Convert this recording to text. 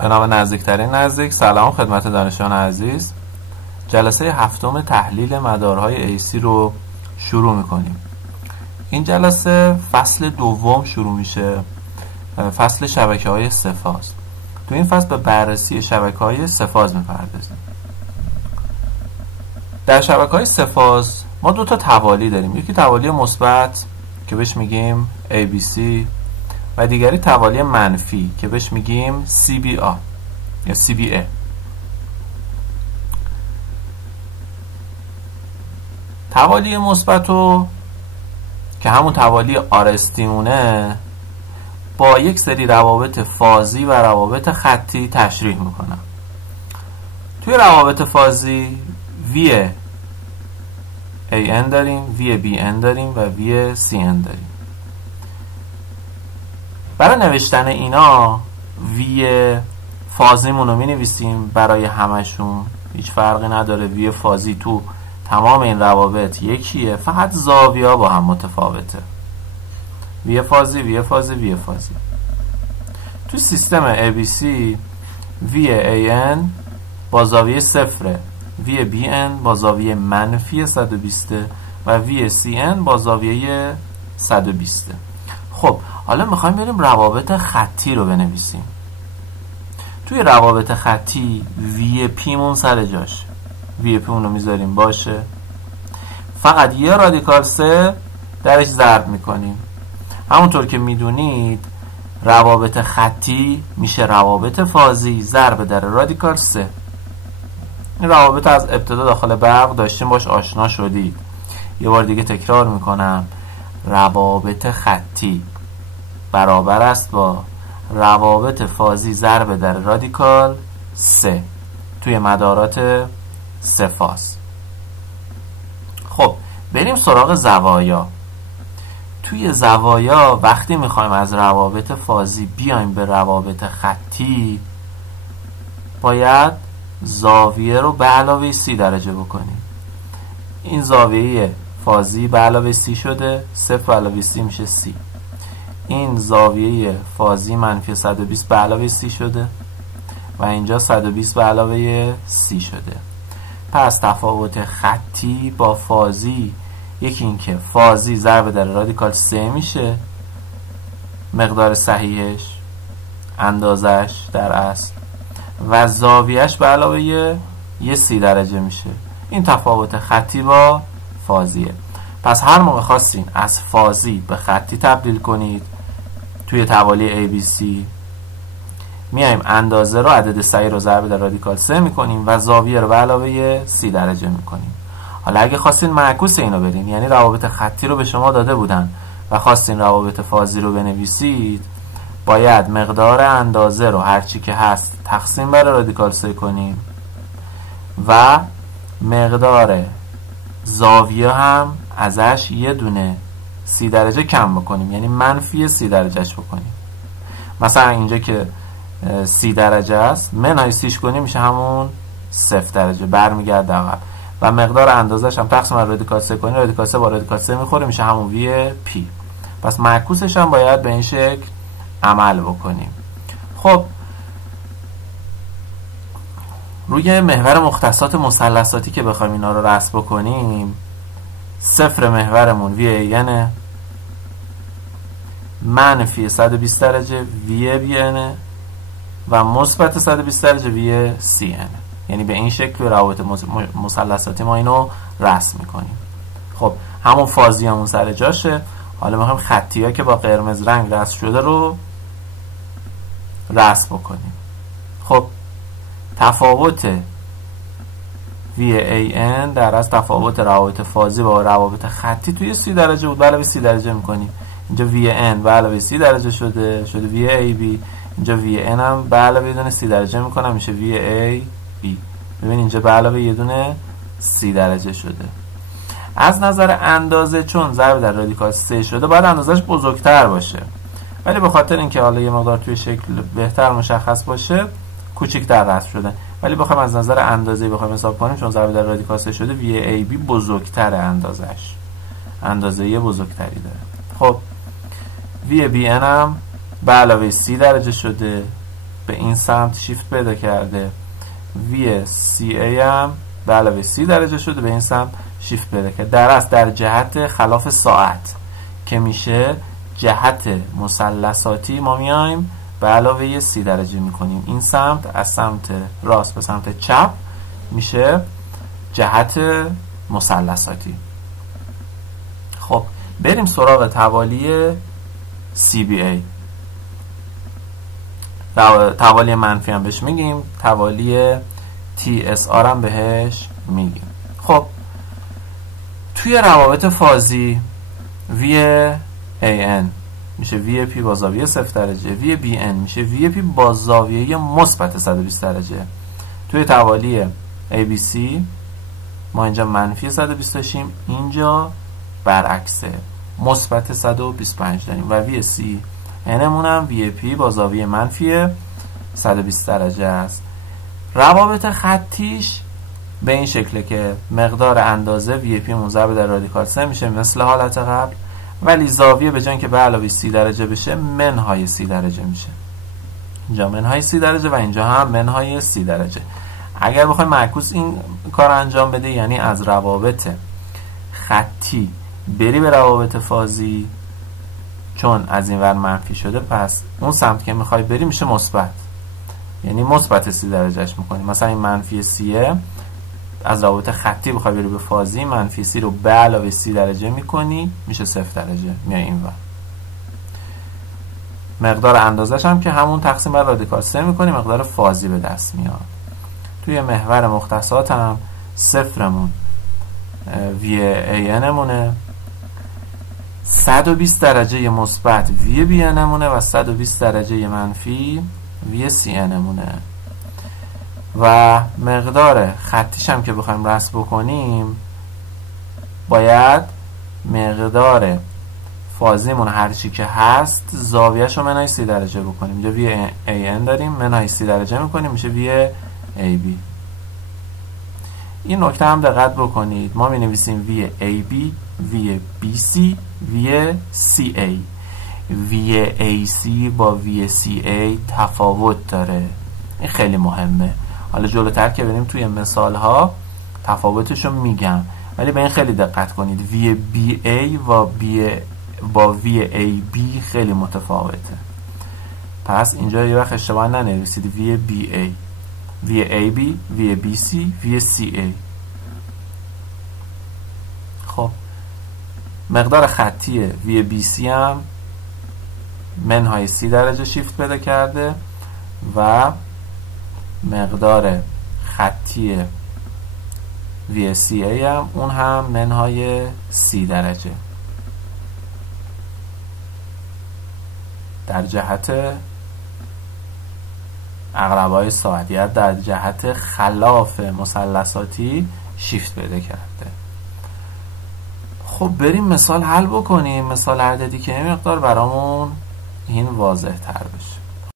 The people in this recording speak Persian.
به نام نزدیکترین نزدیک. سلام خدمت دانشجویان عزیز. جلسه هفتم تحلیل مدارهای AC رو شروع میکنیم. این جلسه فصل دوم شروع میشه، فصل شبکه‌های سه‌فاز. تو این فصل به بررسی شبکه‌های سه‌فاز میپردازیم. در شبکه‌های سه‌فاز ما دو تا توالی داریم، یکی توالی مثبت که بهش میگیم ABC و دیگری توالی منفی که بهش میگیم CBA یا CBA. توالی مثبتو که همون توالی آرستیمونه با یک سری روابط فازی و روابط خطی تشریح میکنم. توی روابط فازی وی AN داریم، وی BN داریم و وی CN داریم. برای نوشتن اینا وی فازیمون رو می نویسیم برای همشون، هیچ فرقی نداره، وی فازی تو تمام این روابط یکیه، فقط زاویه با هم متفاوته. وی فازی وی فازی وی فازی. تو سیستم ABC وی AN با زاویه 0، وی BN با زاویه منفی 120 و وی CN با زاویه 120. خب حالا میخوایم بریم روابط خطی رو بنویسیم. توی روابط خطی وی پیمون سر جاش، وی پیمون رو میذاریم باشه، فقط یه رادیکال 3 درش ضرب میکنیم. همونطور که میدونید روابط خطی میشه روابط فازی ضرب در رادیکال 3. این روابط از ابتدا داخل برق داشتیم، باش آشنا شدید. یه بار دیگه تکرار میکنم، روابط خطی برابر است با روابط فازی ضرب در رادیکال 3 توی مدارات سه‌فاز. خب بریم سراغ زوایا. توی زوایا وقتی میخوایم از روابط فازی بیایم به روابط خطی، باید زاویه رو به علاوه 30 درجه بکنیم. این زاویه فازی به علاوه 30 شده، 0 به علاوه 30 میشه 30. این زاویه فازی منفی 120 به علاوه 30 شده و اینجا 120 به علاوه 30 شده. پس تفاوت خطی با فازی، یکی این که فازی ضرب در رادیکال 3 میشه، مقدار صحیحش، اندازش در اصل، و زاویهش به علاوه 30 درجه میشه. این تفاوت خطی با فازیه. پس هر موقع خواستین از فازی به خطی تبدیل کنید، توی توالی ABC میایم اندازه رو، عدد صحیح رو ضرب در رادیکال 3 میکنیم و زاویه رو به علاوه 30 درجه میکنیم. حالا اگه خواستین معکوس اینو بدین، یعنی روابط خطی رو به شما داده بودن و خواستین روابط فازی رو بنویسید، باید مقدار اندازه رو هرچی که هست تقسیم بر رادیکال 3 کنیم و مقدار زاویه هم ازش یه دونه 30 درجه کم بکنیم، یعنی منفی 30 درجهش بکنیم. مثلا اینجا که 30 درجه است، منهای 30 کنیم میشه همون 0 درجه، برمیگرده عقب. و مقدار اندازش هم تقسیم بر رادیکال 3 کنیم، رادیکال 3 با رادیکال 3 میخوره، میشه همون وی پی. پس معکوسش هم باید به این شکل عمل بکنیم. خب روی محور مختصات مثلثاتی که بخوایم اینا رو رسم بکنیم، 0 محورمون وی AN، منفی 120 درجه وی BN و مثبت 120 درجه وی CN. یعنی به این شکل روابط مثلثاتی ما اینو رسم میکنیم. خب همون فازی همون سر جاشه. حالا میخوایم خطی ها که با قرمز رنگ رسم شده رو رسم بکنیم. خب تفاوت وی AN در از تفاوت روابط فازی با روابط خطی توی 30 درجه بود، به علاوه 30 درجه میکنیم. اینجا وی AN به علاوه 30 درجه شده وی AB. اینجا وی AN هم به علاوه یه دونه 30 درجه میکنم، میشه وی AB. ببین اینجا به علاوه یه دونه 30 درجه شده. از نظر اندازه چون ضرب در رادیکال 3 شده، باید اندازش بزرگتر باشه، ولی به خاطر اینکه حالا یه مقدار توی شکل بهتر مشخص باشه کوچیک‌تر رسم شده. ولی بخوایم از نظر اندازه بخوایم حساب کنیم، چون ضرب در رادیکال 3 شده، وی AB بزرگتره، اندازش اندازه بزرگتری داره. خب وی BN هم به علاوه 30 درجه شده به این سمت شیفت پیدا کرده، وی سی ای هم به علاوه 30 درجه شده به این سمت شیفت پیدا کرده، در اصل در جهت خلاف ساعت که میشه جهت مثلثاتی ما میایم به علاوه 30 درجه میکنیم. این سمت از سمت راست به سمت چپ میشه جهت مثلثاتی. خب بریم سراغ توالی CBA. توالی منفی هم بهش میگیم، توالی TSR هم بهش میگیم. خب توی روابط فازی VAN میشه VP با زاویه 0 درجه، VBN میشه VP با زاویه مثبت 120 درجه. توی توالی ABC ما اینجا منفی 120 داشتیم، اینجا برعکسه مثبت 125 داریم و VC نمون هم VP با زاویه منفی 120 درجه است. روابط خطیش به این شکله که مقدار اندازه VP منضرب در رادیکال 3 میشه مثل حالت قبل، ولی زاویه به جای که به علاوه 30 درجه بشه منهای 30 درجه میشه. اینجا منهای 30 درجه و اینجا هم منهای 30 درجه. اگر بخوای معکوس این کار انجام بده، یعنی از روابط خطی بری به روابط فازی، چون از این ور منفی شده پس اون سمت که میخوای بری میشه مثبت، یعنی مثبت 30 درجهش میکنی. مثلا این منفی 30 از روابط خطی بخوای بری به فازی، منفی 30 رو به علاوه 30 درجه میکنی میشه 0 درجه، میای این ور. مقدار اندازش هم که همون تقسیم بر رادیکال 3 میکنی، مقدار فازی به دست میاد. توی محور مختصات هم صفرمون VAN مونه، 120 درجه مثبت VBN مونه و 120 درجه منفی VCN مونه. و مقدار خطیش هم که بخوایم رسم بکنیم، باید مقدار فازیمون هرچی که هست زاویهش رو منهای 30 درجه بکنیم. اینجا VAN داریم، منهای 30 درجه میکنیم میشه VAB. این نکته هم دقت بکنید، ما می نویسیم VAB، VBC، VCA. VAC با VCA تفاوت داره، این خیلی مهمه. حالا جلوتر که بریم توی مثال ها تفاوتش رو میگم، ولی به این خیلی دقت کنید. VBA با VAB خیلی متفاوته، پس اینجا یه وقت اشتباه ننویسید. VBA، VAB، VBC، VCA. خب مقدار خطی VBC هم منهای 30 درجه شیفت پیدا کرده و مقدار خطی VCA هم اون هم منهای 30 درجه در جهت عقربای ساعت، در جهت خلاف مثلثاتی شیفت پیدا کرده. خب بریم مثال حل بکنیم، مثال عددی که این مقدار برامون این واضح تر بشه.